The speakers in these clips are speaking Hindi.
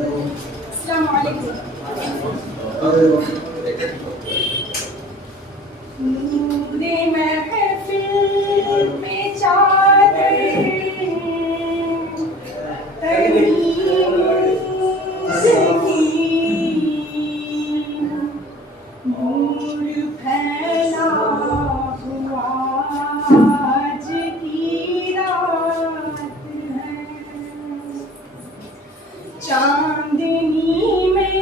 अस्सलाम वालेकुम। नूरे महफिल पे चादर तगीर की नूर फैला हुआ आज की रात है। चांदनी में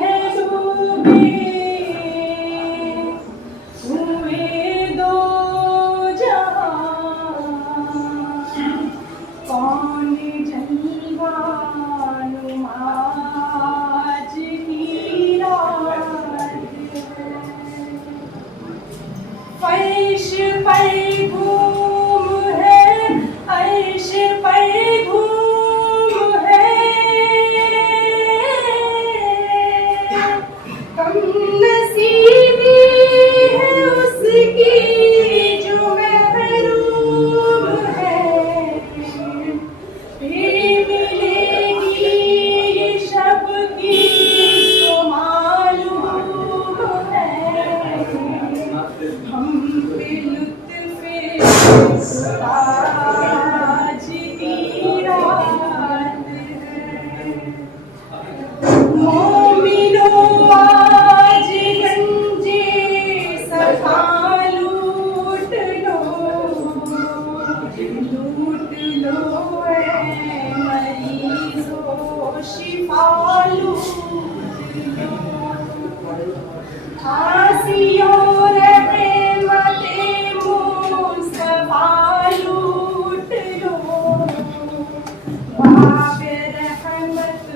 है डूबे हुए दो जहां, कौन जलवानुमा आज की रात है। फर्श पर घूम है, अर्श पर घूम है, कम नसीबी है उसकी जो महरूम है। फिर मिलेगी ये शब किसको मालूम है। हम पे लुत्फ़े आज की रात है। मोमिनो आज गंजे सखा लूट लो ऐ मरीज़ो शिफा लूट लो। फांसियों रहमते मुस्तफा लूट लो, बाबे रहमत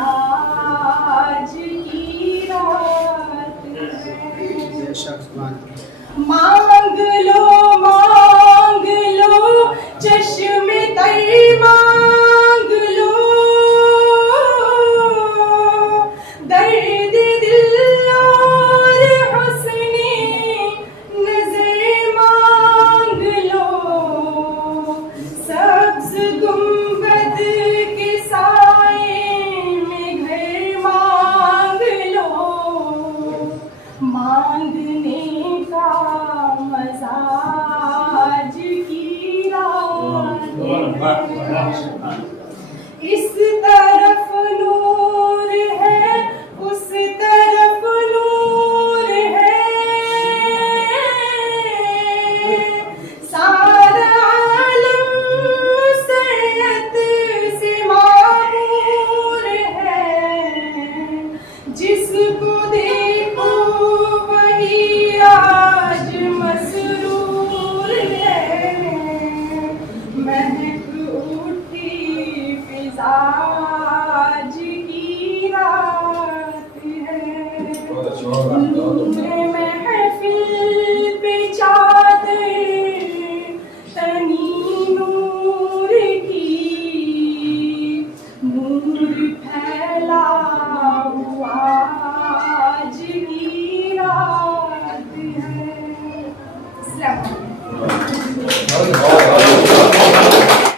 आज की रात है। मांग लो चश्मे तर मांग लो, दर्द दिल और हुस्ने नज़र मांग लो। सब्ज़ गुंबद के साए में घर मांग लो, मांगने का मज़ा आज की रात है। इस तरफ नूर है, उस तरफ नूर है, सारा आलम सैयद से मामूर है। जिसको देखो वही आज मसरूर है। महक उठी फिजा आज की रात है।